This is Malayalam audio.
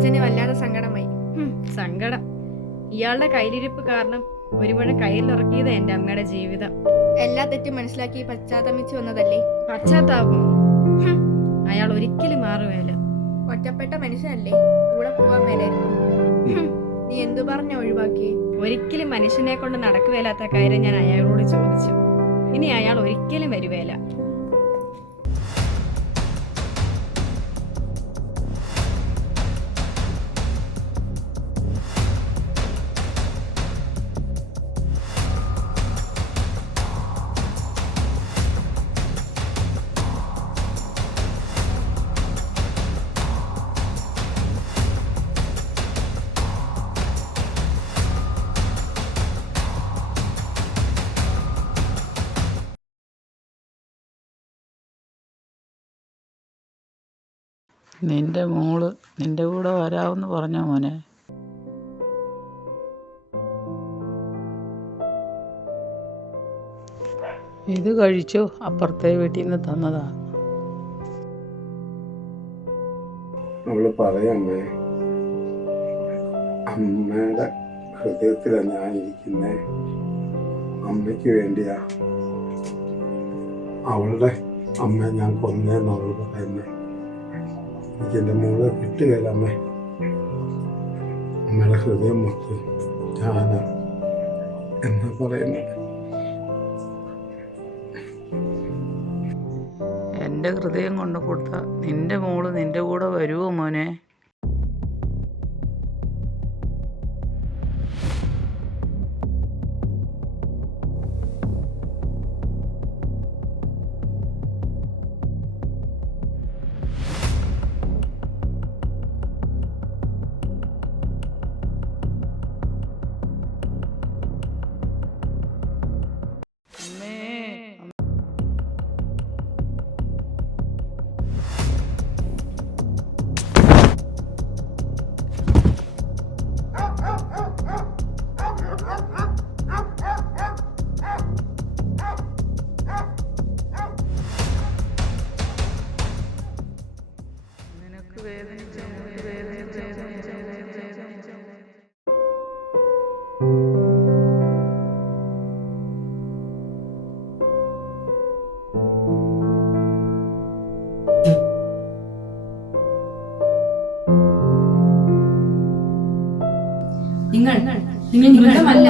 അച്ഛന് വല്ലാതെ സങ്കടമായി. സങ്കടം ഇയാളുടെ കയ്യിലിരിപ്പ് കാരണം ഒരു മുഴ കയ്യിലിറക്കിയത് എൻ്റെ അമ്മയുടെ ജീവിതം. എല്ലാ തെറ്റും മനസ്സിലാക്കി പശ്ചാത്തപിച്ചു വന്നതല്ലേ? പശ്ചാത്താപമോ? അയാൾ ഒരിക്കലും മാറുകയില്ല. ഒറ്റപ്പെട്ട മനുഷ്യനല്ലേ, കൂടെ പോവാൻ മേലായിരുന്നു. നീ എന്തു പറഞ്ഞ ഒഴിവാക്കി? ഒരിക്കലും മനുഷ്യനെ കൊണ്ട് നടക്കുകയില്ലാത്ത കാര്യം ഞാൻ അയാളോട് ചോദിച്ചു. ഇനി അയാൾ ഒരിക്കലും വരുവേല. നിന്റെ മോള് നിന്റെ കൂടെ വരാമെന്ന് പറഞ്ഞോ മോനെ? ഇത് കഴിച്ചോ, അപ്പുറത്തെ വീട്ടിൽ നിന്ന് തന്നതാ. അവള് പറയമ്മേ, അമ്മയുടെ ഹൃദയത്തിലാണ് ഞാൻ ഇരിക്കുന്നേ, അമ്മയ്ക്ക് വേണ്ടിയാ. അവളുടെ അമ്മ ഞാൻ കൊന്നേന്നവള് പറയുന്നേ. എനിക്ക് എൻ്റെ മോളെ കിട്ടുകയില്ല അമ്മേ. അമ്മയുടെ ഹൃദയം മൊത്തം ഞാനാ എന്നാ പറയുന്നത്. എൻ്റെ ഹൃദയം കൊണ്ട് കൊടുത്ത നിന്റെ മോള് നിന്റെ കൂടെ വരുമോ മോനെ? നിങ്ങൾ മൃഗമല്ല.